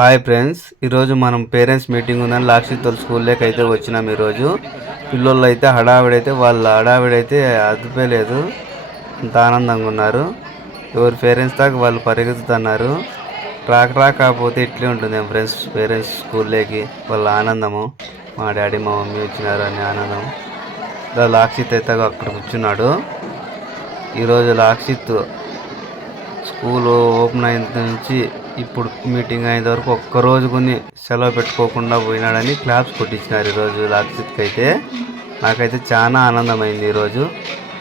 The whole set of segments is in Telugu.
హాయ్ ఫ్రెండ్స్, ఈరోజు మనం పేరెంట్స్ మీటింగ్ ఉందని లాక్షితోల్ స్కూల్లోకి అయితే వచ్చినాం. ఈరోజు పిల్లలు అయితే హడావిడైతే అదుపే లేదు, అంత ఆనందంగా ఉన్నారు. ఎవరు పేరెంట్స్ దాకా వాళ్ళు పరిగెత్తుతున్నారు. కాకపోతే ఇట్లే ఉంటుంది ఫ్రెండ్స్. పేరెంట్స్ స్కూల్లోకి వాళ్ళ ఆనందము, మా డాడీ మా మమ్మీ వచ్చినారు అనే ఆనందం. లాక్షిత్ అయితే అక్కడ కూర్చున్నాడు. ఈరోజు లాక్షిత్ స్కూల్ ఓపెన్ అయిన నుంచి ఇప్పుడు మీటింగ్ అయిన వరకు ఒక్కరోజు కొన్ని సెలవు పెట్టుకోకుండా పోయినాడని క్లాప్స్ కొట్టించినారు ఈరోజు లాక్షిత్కి అయితే. నాకైతే చాలా ఆనందమైంది ఈరోజు.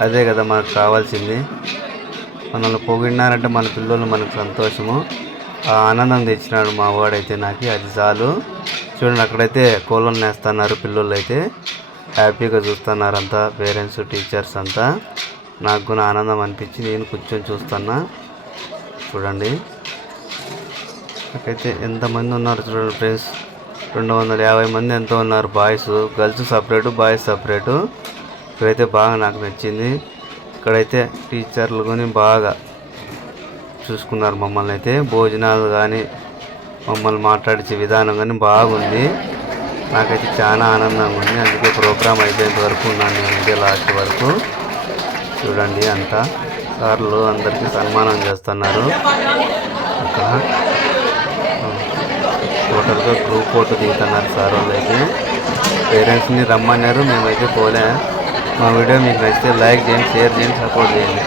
అదే కదా మనకు కావాల్సింది. మనల్ని పొగిడినారంటే మన పిల్లలు మనకు సంతోషము. ఆ ఆనందం తెచ్చినాడు మా వాడైతే, నాకు అది చాలు. చూడండి, అక్కడైతే కోళ్ళను నేస్తున్నారు పిల్లలు అయితే. హ్యాపీగా చూస్తున్నారు అంతా, పేరెంట్స్ టీచర్స్ అంతా. నాకు కూడా ఆనందం అనిపించి నేను కూర్చొని చూస్తున్నా. చూడండి, నాకైతే ఎంతమంది ఉన్నారు చూడండి ఫ్రెండ్స్. 250 మంది ఎంతో ఉన్నారు. Boys, girls separate, boys separate. ఇక్కడైతే బాగా నాకు నచ్చింది. ఇక్కడైతే టీచర్లు కానీ బాగా చూసుకున్నారు మమ్మల్ని అయితే. భోజనాలు కానీ మమ్మల్ని మాట్లాడించే విధానం కానీ బాగుంది. నాకైతే చాలా ఆనందంగా ఉంది. అందుకే ప్రోగ్రామ్ అయిపోయేంత వరకు ఉన్నాను నేనైతే, లాస్ట్ వరకు. చూడండి, అంతా సార్లు అందరికీ సన్మానం చేస్తున్నారు. టోటల్గా గ్రూప్ ఫోటో దిగుతున్నారు సార్ వాళ్ళు అయితే. పేరెంట్స్ని రమ్మన్నారు, మేమైతే పోలే. మా వీడియో మీకు నచ్చితే లైక్ చేయండి, షేర్ చేయండి, సపోర్ట్ చేయండి.